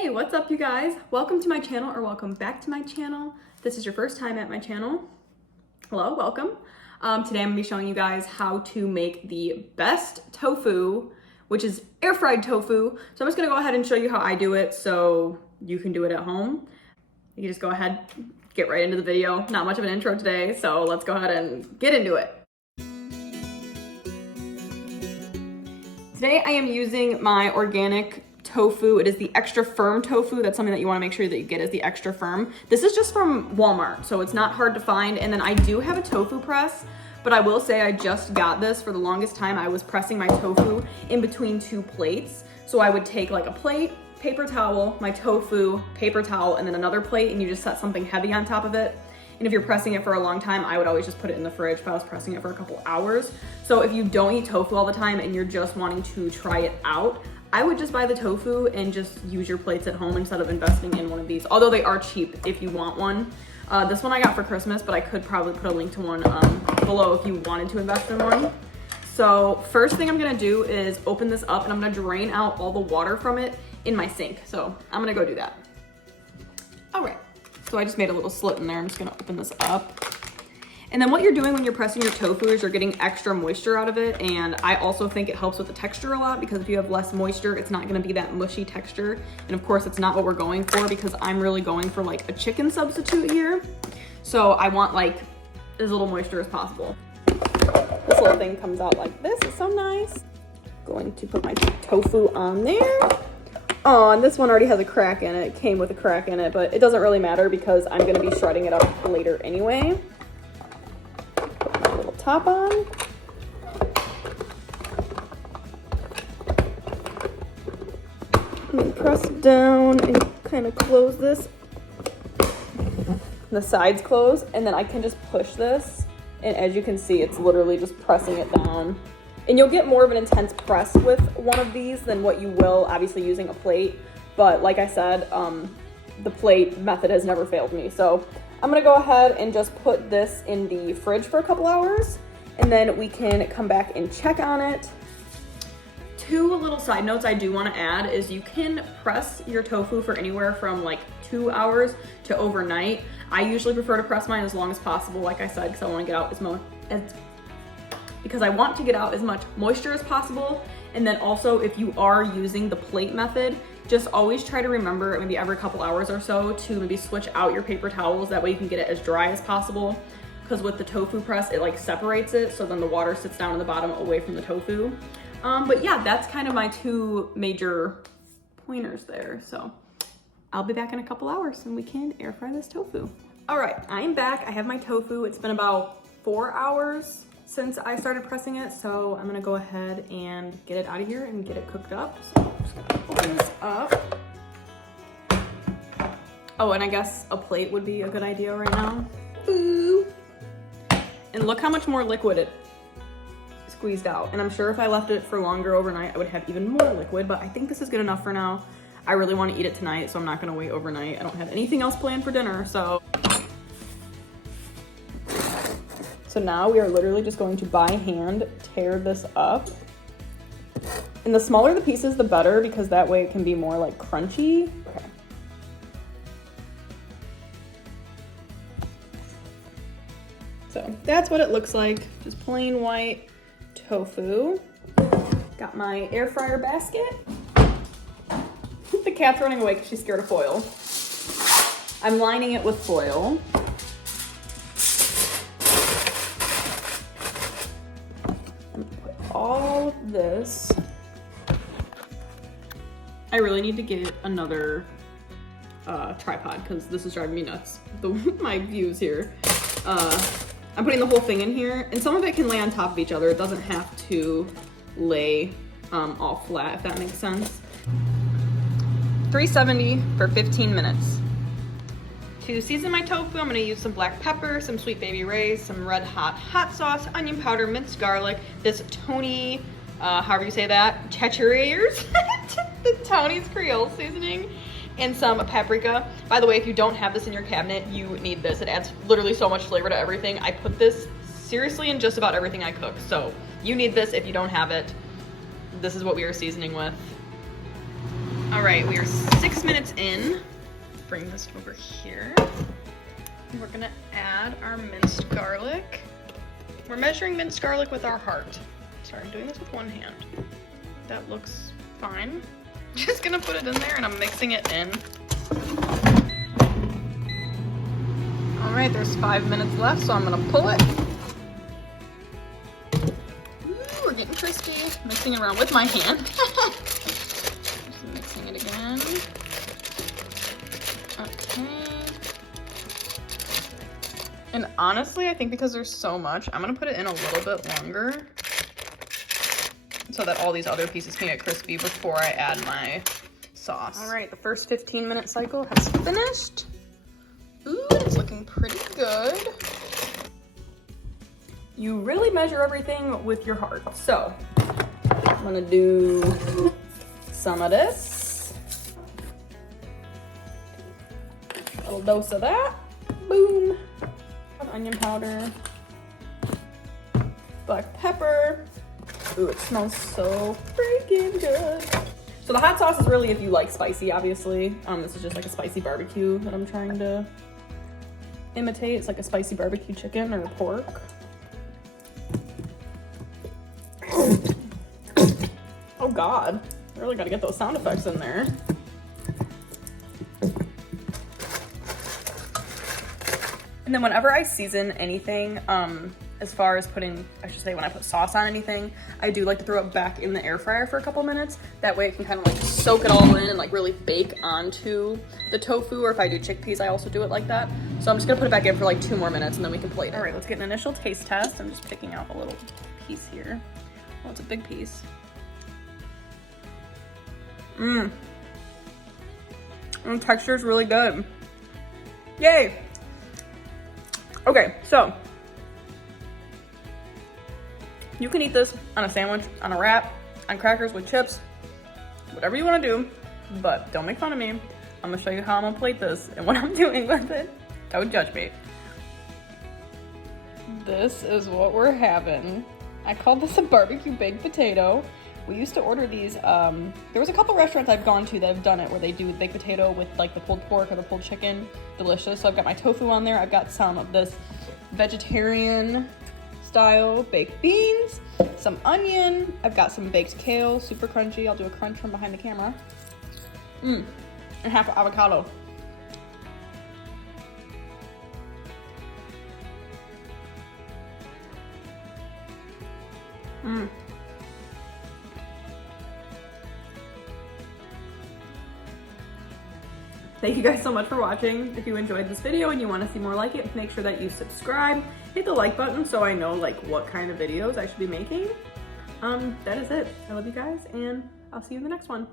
Hey, what's up you guys? Welcome to my channel, or welcome back to my channel. If this is your first time at my channel, hello, welcome. Today I'm gonna be showing you guys how to make the best tofu, which is air fried tofu. So I'm just gonna go ahead and show you how I do it so you can do it at home. You can just go ahead, get right into the video. Not much of an intro today, so let's go ahead and get into it. Today I am using my organic tofu. It is the extra firm tofu. That's something that you want to make sure that you get, is the extra firm. This is just from Walmart, so it's not hard to find. And then I do have a tofu press, but I will say I just got this. For the longest time I was pressing my tofu in between two plates. So I would take like a plate, paper towel, my tofu, paper towel, and then another plate, and you just set something heavy on top of it. And if you're pressing it for a long time, I would always just put it in the fridge if I was pressing it for a couple hours. So if you don't eat tofu all the time and you're just wanting to try it out, I would just buy the tofu and just use your plates at home instead of investing in one of these. Although they are cheap if you want one. This one I got for Christmas, but I could probably put a link to one below if you wanted to invest in one. So first thing I'm gonna do is open this up, and I'm gonna drain out all the water from it in my sink. So I'm gonna go do that. All right, so I just made a little slit in there. I'm just gonna open this up. And then what you're doing when you're pressing your tofu is you're getting extra moisture out of it. And I also think it helps with the texture a lot, because if you have less moisture, it's not gonna be that mushy texture. And of course it's not what we're going for, because I'm really going for like a chicken substitute here. So I want like as little moisture as possible. This little thing comes out like this, it's so nice. Going to put my tofu on there. Oh, and this one already has a crack in it. It came with a crack in it, but it doesn't really matter because I'm gonna be shredding it up later anyway. Top on. And then press down and kind of close this. The sides close, and then I can just push this. And as you can see, it's literally just pressing it down. And you'll get more of an intense press with one of these than what you will obviously using a plate. But like I said, the plate method has never failed me. So I'm gonna go ahead and just put this in the fridge for a couple hours, and then we can come back and check on it. Two little side notes I do wanna add is you can press your tofu for anywhere from like 2 hours to overnight. I usually prefer to press mine as long as possible, like I said, because I want to get out as much moisture as possible. And then also, if you are using the plate method, just always try to remember maybe every couple hours or so to maybe switch out your paper towels. That way you can get it as dry as possible. Because with the tofu press, it like separates it, so then the water sits down in the bottom away from the tofu. But yeah, that's kind of my two major pointers there. So I'll be back in a couple hours and we can air fry this tofu. All right, I am back. I have my tofu. It's been about 4 hours since I started pressing it, so I'm gonna go ahead and get it out of here and get it cooked up. So I'm just gonna open this up. Oh, and I guess a plate would be a good idea right now. Ooh. And look how much more liquid it squeezed out. And I'm sure if I left it for longer overnight, I would have even more liquid, but I think this is good enough for now. I really want to eat it tonight, so I'm not gonna wait overnight. I don't have anything else planned for dinner, so. So now we are literally just going to by hand tear this up. And the smaller the pieces, the better, because that way it can be more like crunchy. Okay. So that's what it looks like, just plain white tofu. Got my air fryer basket. The cat's running away because she's scared of foil. I'm lining it with foil. All of this. I really need to get another tripod because this is driving me nuts. My views here. I'm putting the whole thing in here, and some of it can lay on top of each other. It doesn't have to lay all flat, if that makes sense. 370 for 15 minutes. To season my tofu, I'm gonna use some black pepper, some sweet baby rays, some red hot sauce, onion powder, minced garlic, this Tony, however you say that, Cheshires, the Tony's Creole seasoning, and some paprika. By the way, if you don't have this in your cabinet, you need this. It adds literally so much flavor to everything. I put this seriously in just about everything I cook, so you need this if you don't have it. This is what we are seasoning with. All right, we are 6 minutes in. Bring this over here. We're gonna add our minced garlic. We're measuring minced garlic with our heart. Sorry, I'm doing this with one hand. That looks fine. Just gonna put it in there and I'm mixing it in. All right, there's 5 minutes left, so I'm gonna pull it. Ooh, we're getting crispy. Mixing it around with my hand. Just mixing it again. Okay. And honestly, I think because there's so much, I'm gonna put it in a little bit longer so that all these other pieces can get crispy before I add my sauce. All right, the first 15-minute cycle has finished. Ooh, it's looking pretty good. You really measure everything with your heart. So I'm gonna do some of this. A little dose of that. Boom. Onion powder. Black pepper. Ooh, it smells so freaking good. So the hot sauce is really if you like spicy, obviously. This is just like a spicy barbecue that I'm trying to imitate. It's like a spicy barbecue chicken or pork. Oh God, I really gotta get those sound effects in there. And then whenever I season anything, as far as putting, I should say when I put sauce on anything, I do like to throw it back in the air fryer for a couple minutes. That way it can kind of like soak it all in and like really bake onto the tofu, or if I do chickpeas, I also do it like that. So I'm just gonna put it back in for like 2 more minutes and then we can plate it. All right, let's get an initial taste test. I'm just picking out a little piece here. Oh, it's a big piece. And the texture is really good. Yay. Okay, so you can eat this on a sandwich, on a wrap, on crackers with chips, whatever you want to do, but don't make fun of me. I'm gonna show you how I'm gonna plate this and what I'm doing with it. Don't judge me. This is what we're having. I call this a barbecue baked potato. We used to order these, there was a couple restaurants I've gone to that have done it where they do baked potato with like the pulled pork or the pulled chicken. Delicious. So I've got my tofu on there. I've got some of this vegetarian style baked beans, some onion. I've got some baked kale, super crunchy. I'll do a crunch from behind the camera. And half an avocado. Thank you guys so much for watching. If you enjoyed this video and you want to see more like it, make sure that you subscribe, hit the like button so I know like what kind of videos I should be making. That is it. I love you guys and I'll see you in the next one.